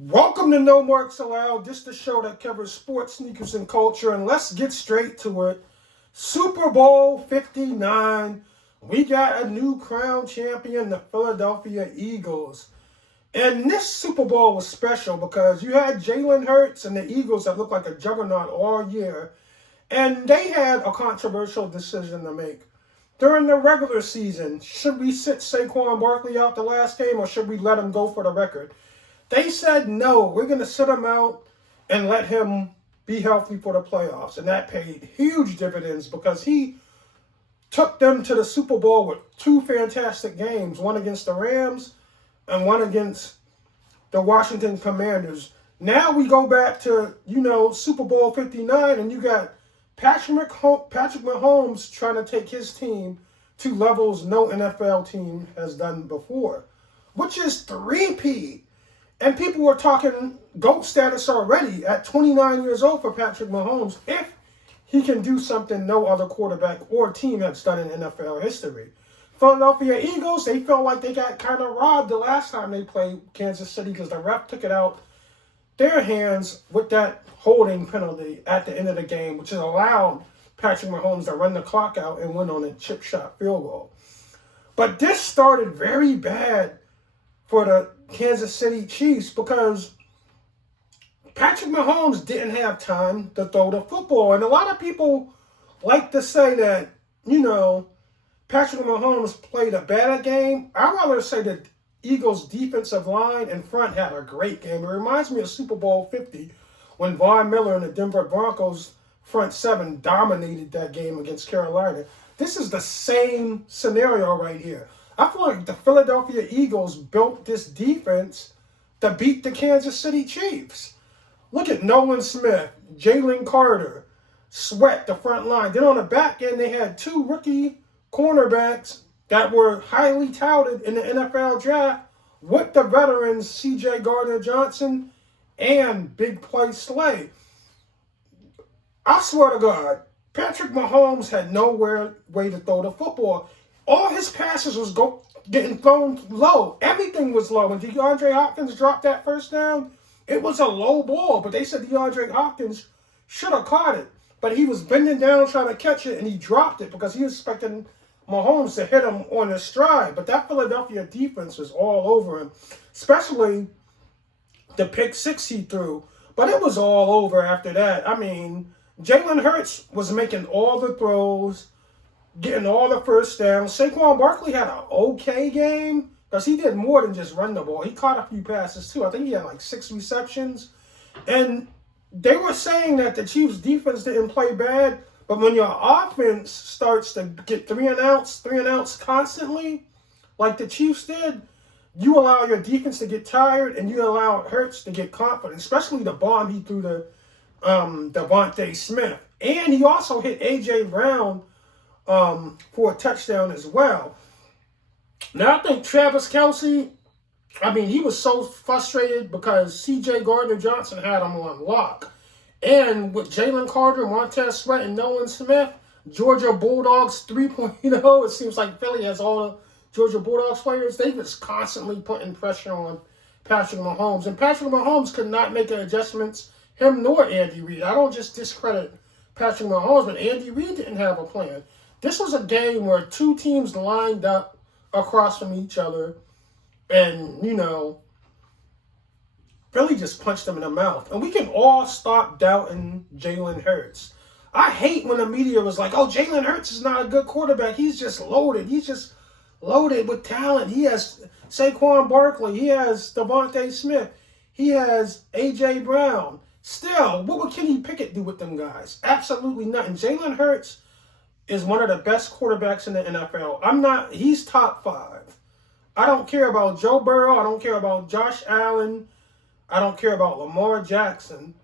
Welcome to No Marks Allowed. This is the show that covers sports, sneakers, and culture. And let's get straight to it. Super Bowl 59. We got a new crown champion, the Philadelphia Eagles. And this Super Bowl was special because you had Jalen Hurts and the Eagles that looked like a juggernaut all year. And they had a controversial decision to make. During the regular season, should we sit Saquon Barkley out the last game or should we let him go for the record? They said, no, we're going to sit him out and let him be healthy for the playoffs. And that paid huge dividends because he took them to the Super Bowl with two fantastic games, one against the Rams and one against the Washington Commanders. Now we go back to, Super Bowl 59, and you got Patrick Mahomes trying to take his team to levels no NFL team has done before, which is three-peat. And people were talking GOAT status already at 29 years old for Patrick Mahomes if he can do something no other quarterback or team has done in NFL history. Philadelphia Eagles, they felt like they got kind of robbed the last time they played Kansas City because the ref took it out their hands with that holding penalty at the end of the game, which has allowed Patrick Mahomes to run the clock out and win on a chip shot field goal. But this started very bad for the Kansas City Chiefs because Patrick Mahomes didn't have time to throw the football. And a lot of people like to say that, Patrick Mahomes played a bad game. I'd rather say that Eagles' defensive line and front had a great game. It reminds me of Super Bowl 50 when Von Miller and the Denver Broncos front seven dominated that game against Carolina. This is the same scenario right here. I feel like the Philadelphia Eagles built this defense to beat the Kansas City Chiefs. Look at Nolan Smith, Jalen Carter, Sweat, the front line. Then on the back end, they had two rookie cornerbacks that were highly touted in the NFL draft with the veterans C.J. Gardner-Johnson and Big Play Slay. I swear to God, Patrick Mahomes had nowhere way to throw the football. All his passes was getting thrown low. Everything was low. When DeAndre Hopkins dropped that first down, it was a low ball. But they said DeAndre Hopkins should have caught it. But he was bending down trying to catch it, and he dropped it because he was expecting Mahomes to hit him on his stride. But that Philadelphia defense was all over him, especially the pick six he threw. But it was all over after that. I mean, Jalen Hurts was making all the throws, getting all the first downs. Saquon Barkley had an okay game because he did more than just run the ball. He caught a few passes too. I think he had like 6 receptions. And they were saying that the Chiefs' defense didn't play bad, but when your offense starts to get three and outs constantly, like the Chiefs did, you allow your defense to get tired and you allow Hurts to get confident, especially the bomb he threw to Devontae Smith. And he also hit A.J. Brown for a touchdown as well. Now, I think Travis Kelce, he was so frustrated because C.J. Gardner-Johnson had him on lock. And with Jalen Carter, Montez Sweat, and Nolan Smith, Georgia Bulldogs 3.0, it seems like Philly has all the Georgia Bulldogs players. They just constantly putting pressure on Patrick Mahomes. And Patrick Mahomes could not make the adjustments, him nor Andy Reid. I don't just discredit Patrick Mahomes, but Andy Reid didn't have a plan. This was a game where two teams lined up across from each other, and, Philly just punched them in the mouth. And we can all stop doubting Jalen Hurts. I hate when the media was like, oh, Jalen Hurts is not a good quarterback. He's just loaded. He's just loaded with talent. He has Saquon Barkley. He has Devontae Smith. He has A.J. Brown. Still, what would Kenny Pickett do with them guys? Absolutely nothing. Jalen Hurts is one of the best quarterbacks in the NFL. He's top 5. I don't care about Joe Burrow. I don't care about Josh Allen. I don't care about Lamar Jackson.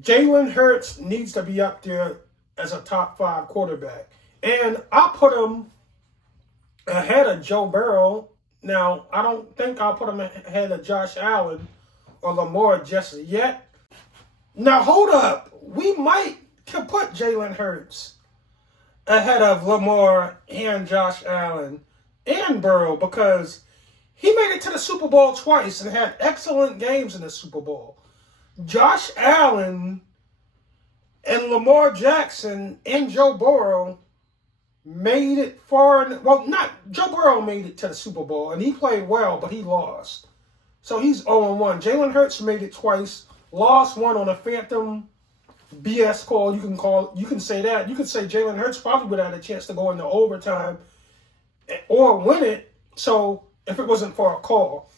Jalen Hurts needs to be up there as a top 5 quarterback. And I put him ahead of Joe Burrow. Now, I don't think I'll put him ahead of Josh Allen or Lamar just yet. Now, hold up. We might could put Jalen Hurts ahead of Lamar and Josh Allen and Burrow because He made it to the Super Bowl twice and had excellent games in the Super Bowl. Josh Allen and Lamar Jackson and Joe Burrow made it far. Well, not Joe Burrow made it to the Super Bowl, and he played well, but he lost. So he's 0-1. Jalen Hurts made it twice, lost one on a phantom BS call. You can say that. You could say Jalen Hurts probably would have had a chance to go into overtime or win it. So if it wasn't for a call.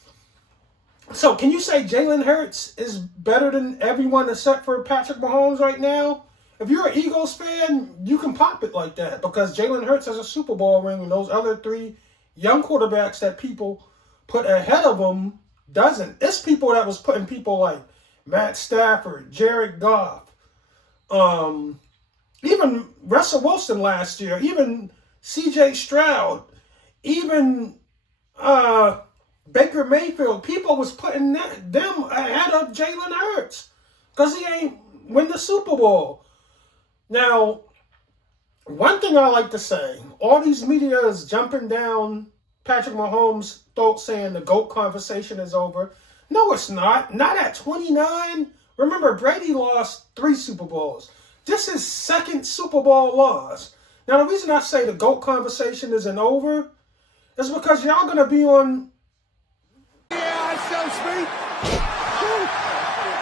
So can you say Jalen Hurts is better than everyone except for Patrick Mahomes right now? If you're an Eagles fan, you can pop it like that because Jalen Hurts has a Super Bowl ring and those other three young quarterbacks that people put ahead of him doesn't. It's people that was putting people like Matt Stafford, Jared Goff, even Russell Wilson last year, even C.J. Stroud, even Baker Mayfield. People was putting them ahead of Jalen Hurts because he ain't win the Super Bowl. Now, one thing I like to say, all these media is jumping down Patrick Mahomes' throat saying the GOAT conversation is over. No, it's not. Not at 29. Remember, Brady lost 3 Super Bowls. This is second Super Bowl loss. Now, the reason I say the GOAT conversation isn't over is because y'all going to be on... Yeah, it's so sweet.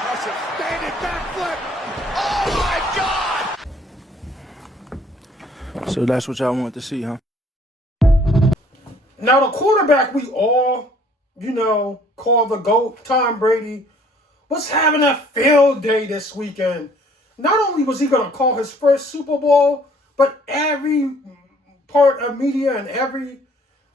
That's a standing backflip. Oh, my God. So that's what y'all want to see, huh? Now, the quarterback we all, call the GOAT, Tom Brady, was having a field day this weekend. Not only was he going to call his first Super Bowl, but every part of media and every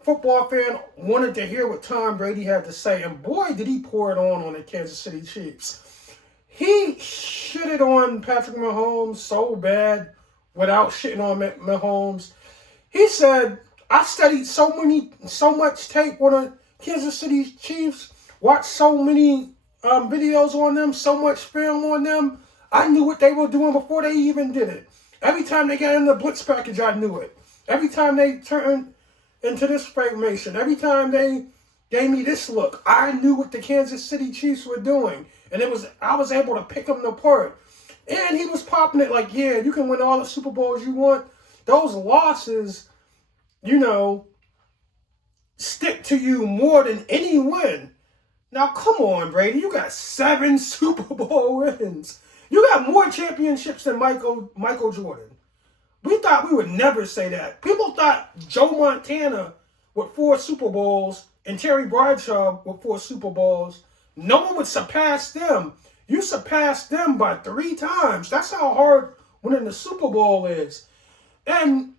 football fan wanted to hear what Tom Brady had to say. And boy, did he pour it on the Kansas City Chiefs. He shitted on Patrick Mahomes so bad without shitting on Mahomes. He said, I studied so much tape on the Kansas City Chiefs, watched so many videos on them, so much film on them. I knew what they were doing before they even did it. Every time they got in the blitz package, I knew it. Every time they turned into this formation, every time they gave me this look, I knew what the Kansas City Chiefs were doing. And I was able to pick them apart. And he was popping it like, yeah, you can win all the Super Bowls you want. Those losses, stick to you more than any win. Now, come on, Brady. You got 7 Super Bowl wins. You got more championships than Michael Jordan. We thought we would never say that. People thought Joe Montana with 4 Super Bowls and Terry Bradshaw with 4 Super Bowls, no one would surpass them. You surpassed them by 3 times. That's how hard winning the Super Bowl is. And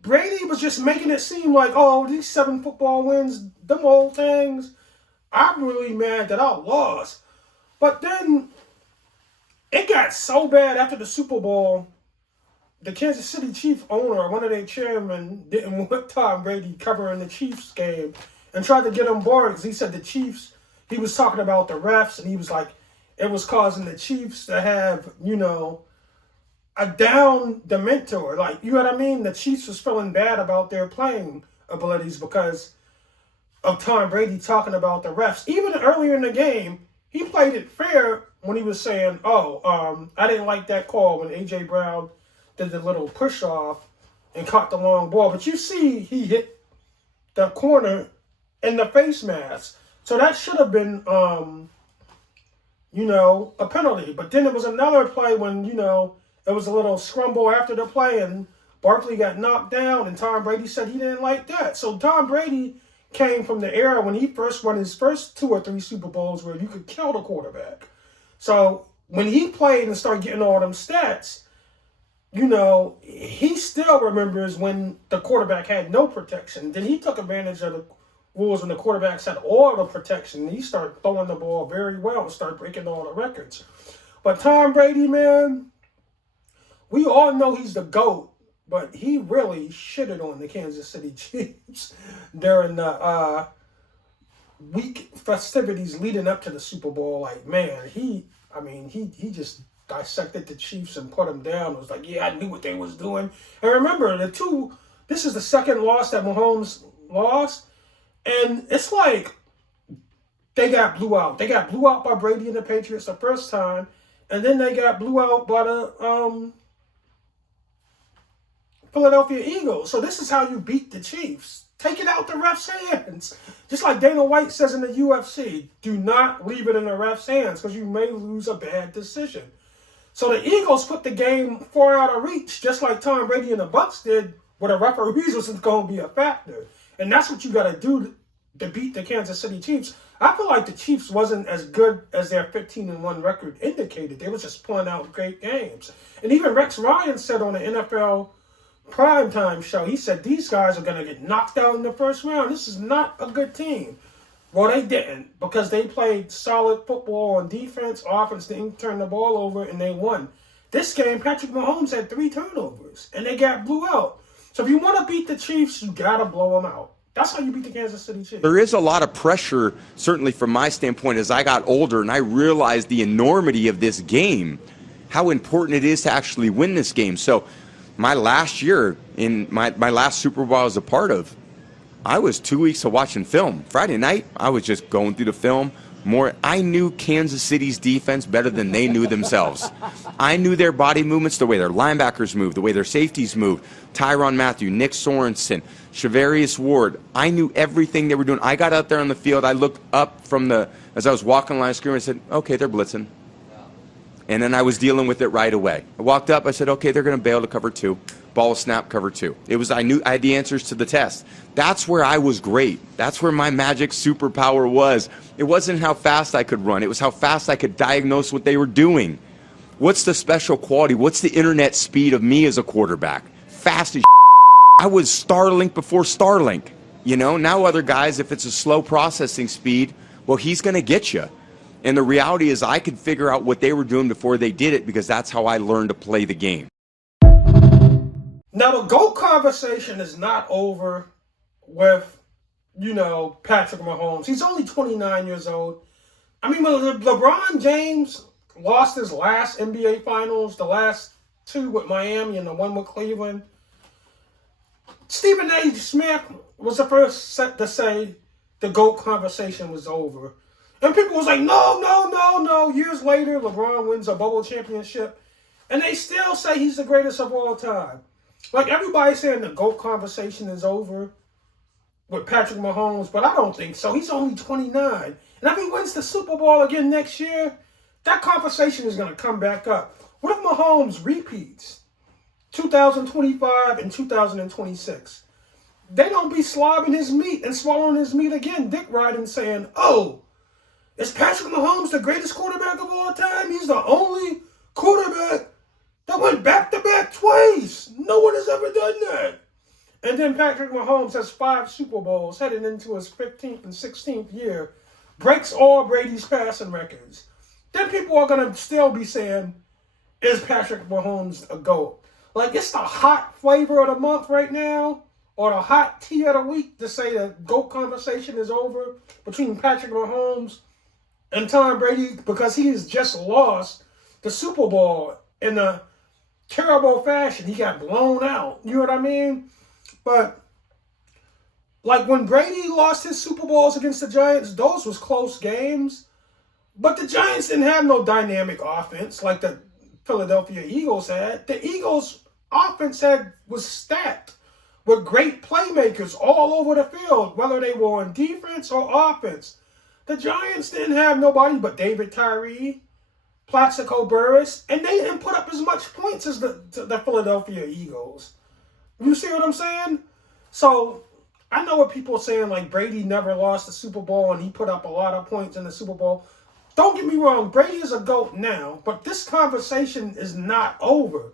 Brady was just making it seem like, oh, these 7 football wins, them old things. I'm really mad that I lost. But then it got so bad after the Super Bowl, the Kansas City Chiefs owner, one of their chairmen, didn't want Tom Brady covering the Chiefs game and tried to get him bored because he said the Chiefs, he was talking about the refs and he was like, it was causing the Chiefs to have, a down dementor. Like, you know what I mean? The Chiefs was feeling bad about their playing abilities because of Tom Brady talking about the refs. Even earlier in the game, he played it fair when he was saying, I didn't like that call when A.J. Brown did the little push-off and caught the long ball. But you see he hit the corner in the face mask. So that should have been, a penalty. But then there was another play when, it was a little scramble after the play and Barkley got knocked down and Tom Brady said he didn't like that. So Tom Brady came from the era when he first won his first 2 or 3 Super Bowls where you could kill the quarterback. So when he played and started getting all them stats, he still remembers when the quarterback had no protection. Then he took advantage of the rules when the quarterbacks had all the protection. He started throwing the ball very well and started breaking all the records. But Tom Brady, man, we all know he's the GOAT, but he really shitted on the Kansas City Chiefs during the week festivities leading up to the Super Bowl. Like, man, he just dissected the Chiefs and put them down. It was like, yeah, I knew what they was doing. And remember, this is the second loss that Mahomes lost. And it's like they got blew out. They got blew out by Brady and the Patriots the first time, and then they got blew out by the Philadelphia Eagles. So this is how you beat the Chiefs. Take it out the ref's hands. Just like Dana White says in the UFC, do not leave it in the ref's hands because you may lose a bad decision. So the Eagles put the game far out of reach, just like Tom Brady and the Bucs did, where the referees wasn't going to be a factor. And that's what you got to do to beat the Kansas City Chiefs. I feel like the Chiefs wasn't as good as their 15-1 record indicated. They was just pulling out great games. And even Rex Ryan said on the NFL primetime show, he said these guys are going to get knocked out in the first round. This is not a good team. Well, they didn't, because they played solid football on defense. Offense didn't turn the ball over, and they won. This game, Patrick Mahomes had 3 turnovers, and they got blew out. So if you want to beat the Chiefs, you got to blow them out. That's how you beat the Kansas City Chiefs. There is a lot of pressure, certainly from my standpoint, as I got older and I realized the enormity of this game, how important it is to actually win this game. So my last year, in my last Super Bowl I was a part of, I was 2 weeks of watching film. Friday night, I was just going through the film. I knew Kansas City's defense better than they knew themselves. I knew their body movements, the way their linebackers moved, the way their safeties moved. Tyrann Mathieu, Nick Sorensen, Shavarius Ward. I knew everything they were doing. I got out there on the field. I looked up as I was walking the line of scrimmage, I said, okay, they're blitzing. And then I was dealing with it right away. I walked up, I said, okay, they're going to bail to cover 2. Ball snap, cover 2. I knew I had the answers to the test. That's where I was great. That's where my magic superpower was. It wasn't how fast I could run. It was how fast I could diagnose what they were doing. What's the special quality? What's the internet speed of me as a quarterback? Fast as I was Starlink before Starlink. You know, now other guys, if it's a slow processing speed, well, he's going to get you. And the reality is I could figure out what they were doing before they did it, because that's how I learned to play the game. Now, the GOAT conversation is not over with, Patrick Mahomes. He's only 29 years old. I mean, when LeBron James lost his last NBA Finals, the last 2 with Miami and the 1 with Cleveland, Stephen A. Smith was the first to say the GOAT conversation was over. And people was like, no. Years later, LeBron wins a bubble championship, and they still say he's the greatest of all time. Like, everybody's saying the GOAT conversation is over with Patrick Mahomes, but I don't think so. He's only 29. And if he wins the Super Bowl again next year, that conversation is going to come back up. What if Mahomes repeats 2025 and 2026? They don't be slobbing his meat and swallowing his meat again, dick riding, saying, oh, is Patrick Mahomes the greatest quarterback of all time? He's the only quarterback that went back-to-back twice. No one has ever done that. And then Patrick Mahomes has 5 Super Bowls, heading into his 15th and 16th year, breaks all Brady's passing records. Then people are going to still be saying, is Patrick Mahomes a GOAT? Like, it's the hot flavor of the month right now, or the hot tea of the week, to say the GOAT conversation is over between Patrick Mahomes and Tom Brady, because he has just lost the Super Bowl in a terrible fashion. He got blown out. You know what I mean? But, like, when Brady lost his Super Bowls against the Giants, those was close games. But the Giants didn't have no dynamic offense like the Philadelphia Eagles had. The Eagles' offense was stacked with great playmakers all over the field, whether they were on defense or offense. The Giants didn't have nobody but David Tyree, Plaxico Burress, and they didn't put up as much points as the Philadelphia Eagles. You see what I'm saying? So, I know what people are saying, like Brady never lost the Super Bowl and he put up a lot of points in the Super Bowl. Don't get me wrong, Brady is a GOAT now, but this conversation is not over.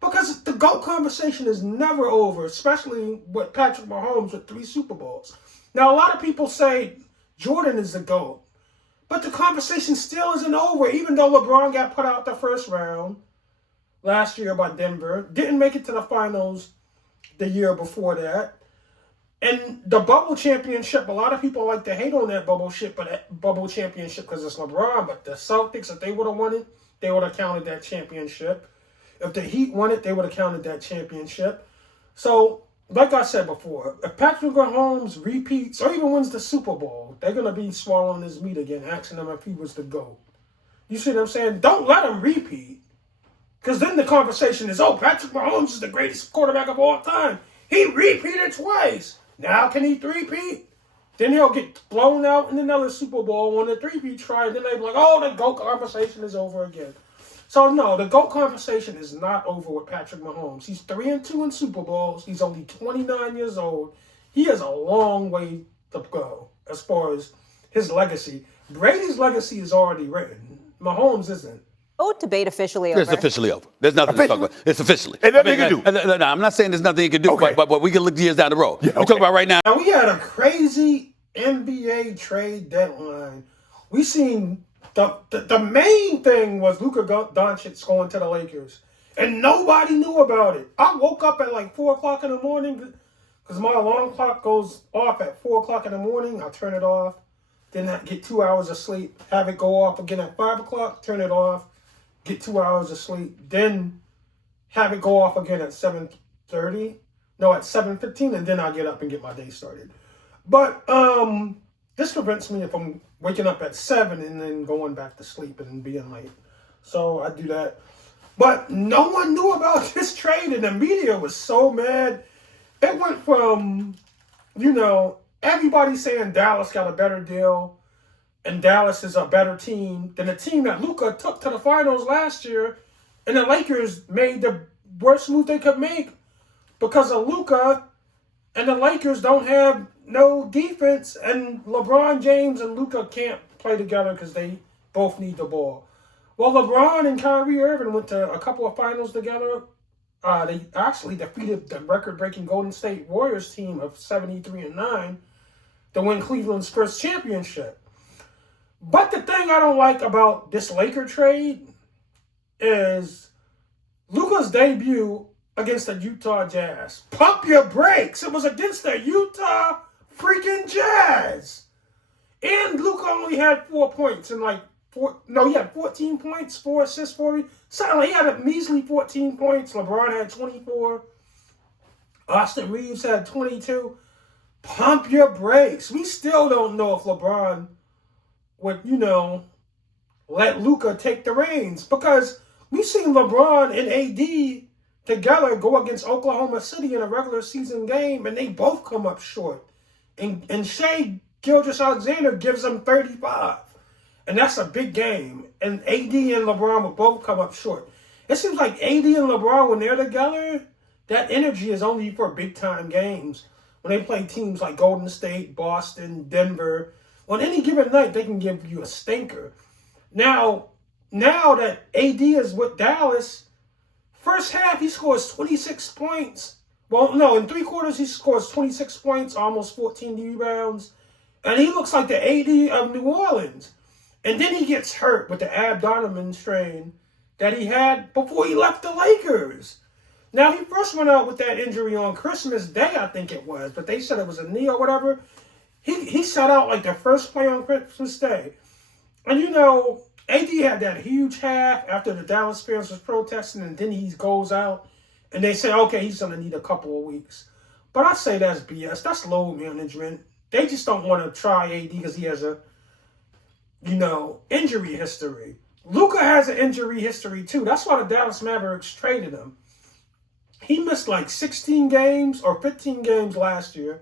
Because the GOAT conversation is never over, especially with Patrick Mahomes with 3 Super Bowls. Now, a lot of people say Jordan is the GOAT, but the conversation still isn't over, even though LeBron got put out the first round last year by Denver, didn't make it to the finals the year before that. And the bubble championship, a lot of people like to hate on that bubble championship because it's LeBron, but the Celtics, if they would have won it, they would have counted that championship. If the Heat won it, they would have counted that championship. So like I said before, if Patrick Mahomes repeats or even wins the Super Bowl, they're going to be swallowing his meat again, asking him if he was the GOAT. You see what I'm saying? Don't let him repeat. Because then the conversation is, oh, Patrick Mahomes is the greatest quarterback of all time. He repeated twice. Now can he three-peat? Then he'll get blown out in another Super Bowl on the three-peat try, and then they'll be like, oh, the GOAT conversation is over again. So, no, the GOAT conversation is not over with Patrick Mahomes. He's 3-2 in Super Bowls. He's only 29 years old. He has a long way to go as far as his legacy. Brady's legacy is already written. Mahomes isn't. Vote debate officially over. It's officially over. There's nothing to talk about. It's officially. And nothing you can do. No, I'm not saying there's nothing you can do, Okay. but we can look years down the road. Yeah, We're talking about right now. Now, we had a crazy NBA trade deadline. We seen the main thing was Luka Doncic going to the Lakers, and nobody knew about it. I woke up at like 4 o'clock in the morning because my alarm clock goes off at 4 o'clock in the morning. I turn it off, then I get 2 hours of sleep, have it go off again at 5 o'clock, turn it off, get 2 hours of sleep, then have it go off again at 7:30. No, at 7:15, and then I get up and get my day started. But this prevents me from waking up at 7 and then going back to sleep and being late. So I do that. But no one knew about this trade, and the media was so mad. It went from, everybody saying Dallas got a better deal and Dallas is a better team than the team that Luka took to the finals last year, and the Lakers made the worst move they could make because of Luka, and the Lakers don't have no defense, and LeBron James and Luka can't play together because they both need the ball. Well, LeBron and Kyrie Irving went to a couple of finals together. They actually defeated the record-breaking Golden State Warriors team of 73-9 to win Cleveland's first championship. But the thing I don't like about this Laker trade is Luka's debut against the Utah Jazz. Pump your brakes. It was against the Utah freaking Jazz. And Luka only had 4 points and he had 14 points, 4 assists, 40. He had a measly 14 points. LeBron had 24. Austin Reeves had 22. Pump your brakes. We still don't know if LeBron would, let Luka take the reins, because we've seen LeBron and AD together go against Oklahoma City in a regular season game, and they both come up short. And Shai Gilgeous-Alexander gives them 35. And that's a big game. And AD and LeBron will both come up short. It seems like AD and LeBron, when they're together, that energy is only for big-time games. When they play teams like Golden State, Boston, Denver, on any given night, they can give you a stinker. Now that AD is with Dallas, first half, he scores 26 points. Well, no, in 3 quarters, he scores 26 points, almost 14 rebounds. And he looks like the AD of New Orleans. And then he gets hurt with the abdomen strain that he had before he left the Lakers. Now, he first went out with that injury on Christmas Day, I think it was. But they said it was a knee or whatever. He sat out like the first play on Christmas Day. And, AD had that huge half after the Dallas fans was protesting, and then he goes out. And they say, okay, he's going to need a couple of weeks. But I say that's BS. That's load management. They just don't want to try AD because he has a, injury history. Luka has an injury history, too. That's why the Dallas Mavericks traded him. He missed like 16 games or 15 games last year,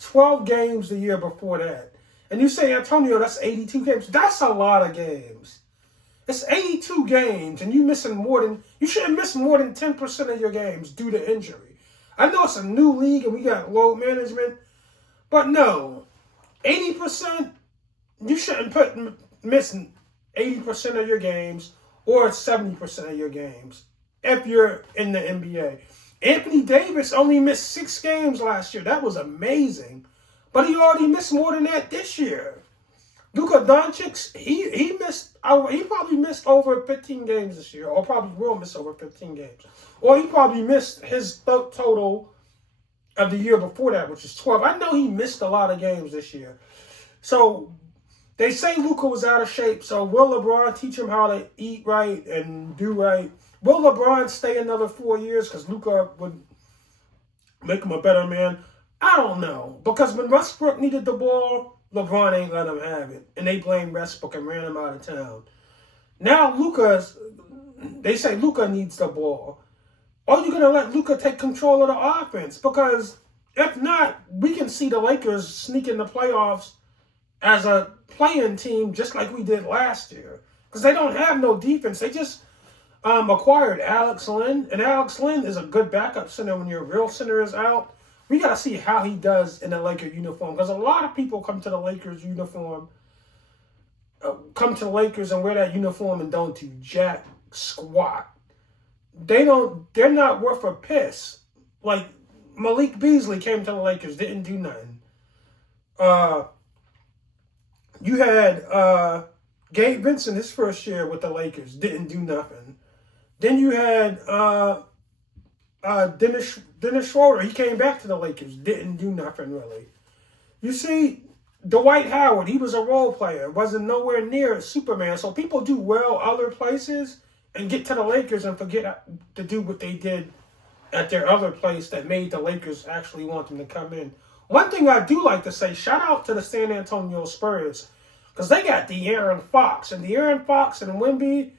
12 games the year before that. And you say, Antonio, that's 82 games. That's a lot of games. It's 82 games, and you shouldn't miss more than 10% of your games due to injury. I know it's a new league and we got load management, but no, 80%, you shouldn't miss 80% of your games or 70% of your games if you're in the NBA. Anthony Davis only missed 6 games last year. That was amazing. But he already missed more than that this year. Luka Doncic, he probably missed over 15 games this year, or probably will miss over 15 games. Or he probably missed his total of the year before that, which is 12. I know he missed a lot of games this year. So they say Luka was out of shape. So will LeBron teach him how to eat right and do right? Will LeBron stay another 4 years? Because Luka would, make him a better man? I don't know. Because when Westbrook needed the ball, LeBron ain't let him have it. And they blamed Westbrook and ran him out of town. Now they say Luka needs the ball. Are you going to let Luka take control of the offense? Because if not, we can see the Lakers sneak in the playoffs as a playing team just like we did last year. Because they don't have no defense. They just acquired Alex Len. And Alex Len is a good backup center when your real center is out. We got to see how he does in the Lakers uniform. Because a lot of people come to the Lakers uniform, and wear that uniform and don't do jack squat. They're not worth a piss. Like Malik Beasley came to the Lakers, didn't do nothing. You had Gabe Vincent his first year with the Lakers, didn't do nothing. Then you had Dennis Schroeder. He came back to the Lakers, didn't do nothing really. You see, Dwight Howard, he was a role player, wasn't nowhere near Superman. So people do well other places and get to the Lakers and forget to do what they did at their other place that made the Lakers actually want them to come in. One thing I do like to say, shout out to the San Antonio Spurs, because they got De'Aaron Fox. And De'Aaron Fox and Wemby,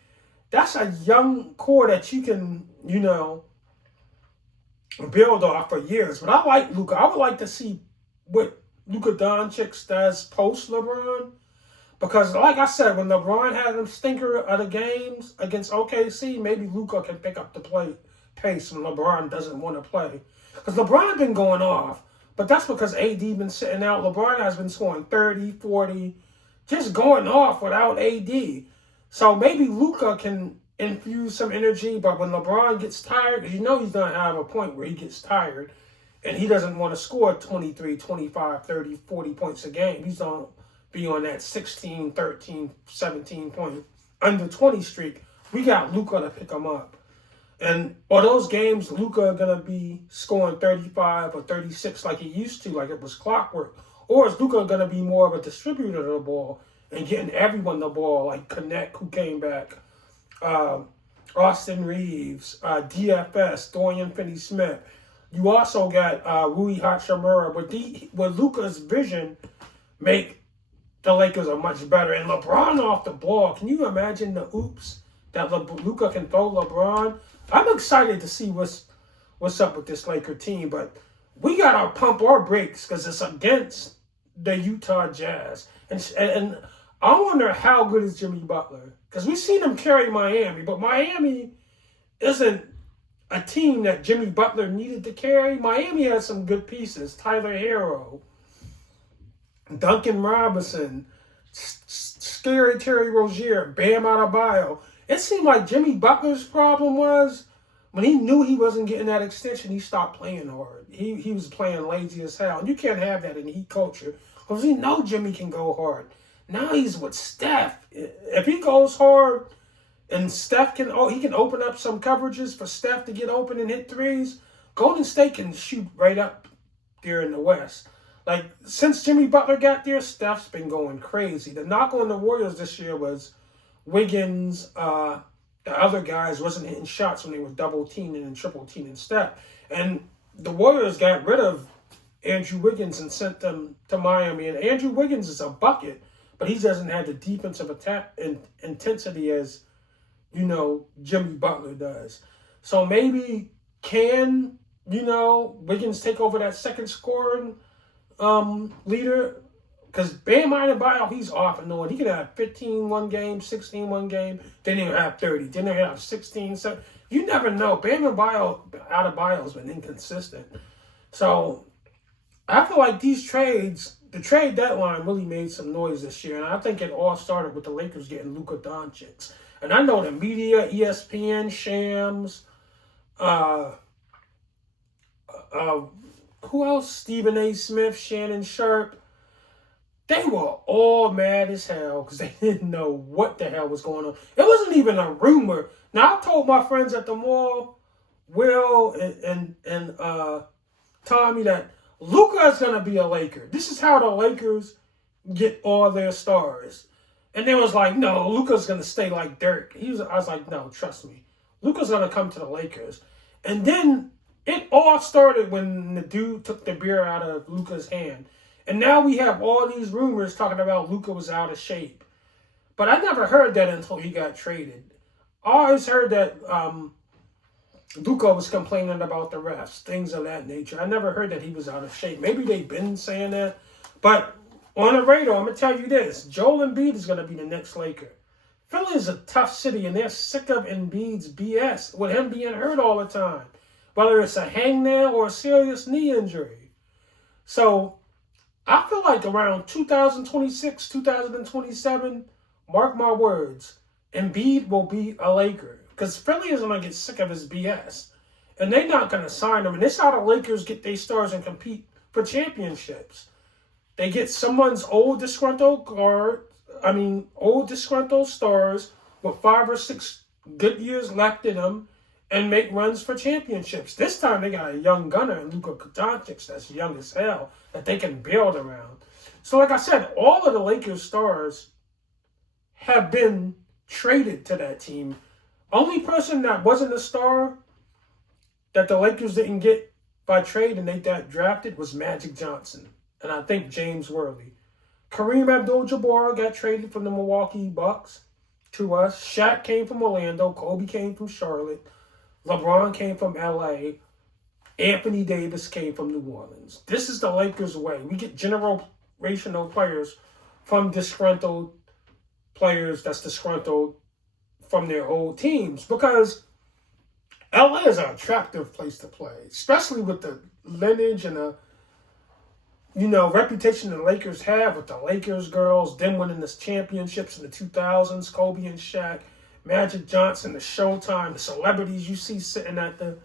that's a young core that you can, build off for years. But I like Luka. I would like to see what Luka Doncic does post LeBron. Because, like I said, when LeBron had them stinker of the games against OKC, maybe Luka can pick up the pace when LeBron doesn't want to play. Because LeBron been going off, but that's because AD been sitting out. LeBron has been scoring 30, 40, just going off without AD. So maybe Luka can infuse some energy, but when LeBron gets tired, because he's going to have a point where he gets tired, and he doesn't want to score 23, 25, 30, 40 points a game. He's going to be on that 16, 13, 17 point under 20 streak. We got Luka to pick him up. And are those games Luka going to be scoring 35 or 36 like he used to, like it was clockwork? Or is Luka going to be more of a distributor of the ball and getting everyone the ball, like Connect, who came back, Austin Reeves, DFS, Dorian Finney-Smith. You also got Rui Hachimura. With Luka's vision, make the Lakers are much better. And LeBron off the ball, can you imagine the oops that Luka can throw LeBron? I'm excited to see what's up with this Laker team, but we got to pump our brakes because it's against the Utah Jazz. And I wonder how good is Jimmy Butler, because we've seen him carry Miami, but Miami isn't a team that Jimmy Butler needed to carry. Miami has some good pieces. Tyler Hero, Duncan Robinson, Scary Terry Rozier, Bam Adebayo. It seemed like Jimmy Butler's problem was when he knew he wasn't getting that extension, he stopped playing hard. He was playing lazy as hell. And you can't have that in Heat culture because we know Jimmy can go hard. Now he's with Steph. If he goes hard and Steph can open up some coverages for Steph to get open and hit threes, Golden State can shoot right up there in the West. Like, since Jimmy Butler got there, Steph's been going crazy. The knock on the Warriors this year was Wiggins, the other guys wasn't hitting shots when they were double-teaming and triple-teaming Steph. And the Warriors got rid of Andrew Wiggins and sent them to Miami. And Andrew Wiggins is a bucket, but he doesn't have the defensive attack and intensity as, Jimmy Butler does. So maybe can, Wiggins take over that second scoring leader? Because Bam Adebayo, he's off and on. He can have 15 one game, 16 one game, then he'll have 30, then he'll have 16, 7. You never know. Bam Adebayo's been inconsistent. So I feel like these trades, the trade deadline really made some noise this year, and I think it all started with the Lakers getting Luka Doncic. And I know the media, ESPN, Shams, who else? Stephen A. Smith, Shannon Sharp. They were all mad as hell because they didn't know what the hell was going on. It wasn't even a rumor. Now, I told my friends at the mall, Will and Tommy, that Luka is going to be a Laker. This is how the Lakers get all their stars. And they was like, no, Luka's going to stay like Dirk. I was like, no, trust me. Luka's going to come to the Lakers. And then It all started when the dude took the beer out of Luka's hand. And now we have all these rumors talking about Luka was out of shape. But I never heard that until he got traded. I always heard that Luka was complaining about the refs, things of that nature. I never heard that he was out of shape. Maybe they've been saying that. But on the radar, I'm going to tell you this. Joel Embiid is going to be the next Laker. Philly is a tough city, and they're sick of Embiid's BS with him being hurt all the time, whether it's a hangnail or a serious knee injury. So I feel like around 2026, 2027, mark my words, Embiid will be a Laker because Philly is going to get sick of his BS, and they're not going to sign him. And this is how the Lakers get their stars and compete for championships. They get someone's old disgruntled stars with 5 or 6 good years left in them and make runs for championships. This time they got a young gunner in Luka Doncic that's young as hell that they can build around. So like I said, all of the Lakers stars have been traded to that team. Only person that wasn't a star that the Lakers didn't get by trade and they got drafted was Magic Johnson. And I think James Worthy. Kareem Abdul-Jabbar got traded from the Milwaukee Bucks to us. Shaq came from Orlando. Kobe came from Charlotte. LeBron came from LA. Anthony Davis came from New Orleans. This is the Lakers' way. We get generational players from disgruntled players that's disgruntled from their old teams because LA is an attractive place to play, especially with the lineage and the reputation the Lakers have with the Lakers girls, them winning the championships in the 2000s, Kobe and Shaq, Magic Johnson, the Showtime, the celebrities you see sitting at the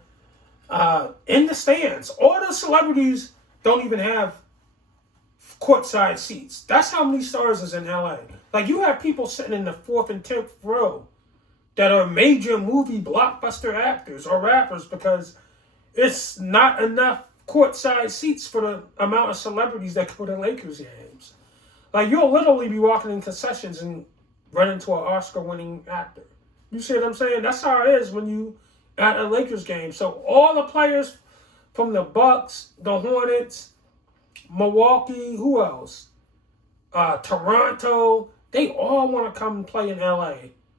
in the stands. All the celebrities don't even have courtside seats. That's how many stars is in LA. Like you have people sitting in the 4th and 10th row that are major movie blockbuster actors or rappers because it's not enough courtside seats for the amount of celebrities that go to Lakers games. Like you'll literally be walking in concessions and run into an Oscar-winning actor. You see what I'm saying? That's how it is when you at a Lakers game. So all the players from the Bucks, the Hornets, Milwaukee, who else? Toronto, they all want to come and play in LA.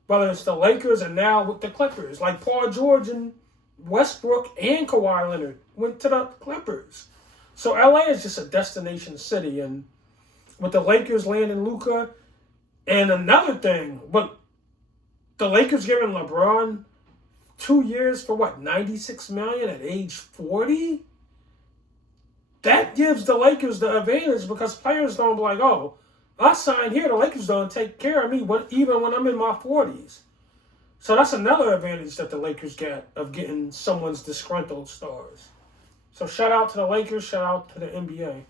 Whether it's the Lakers and now with the Clippers. Like Paul George and Westbrook and Kawhi Leonard went to the Clippers. So LA is just a destination city. And with the Lakers landing Luka, and another thing, but the Lakers giving LeBron 2 years for what, $96 million at age 40? That gives the Lakers the advantage because players don't be like, oh, I signed here, the Lakers don't take care of me even when I'm in my 40s. So that's another advantage that the Lakers get of getting someone's disgruntled stars. So shout out to the Lakers, shout out to the NBA.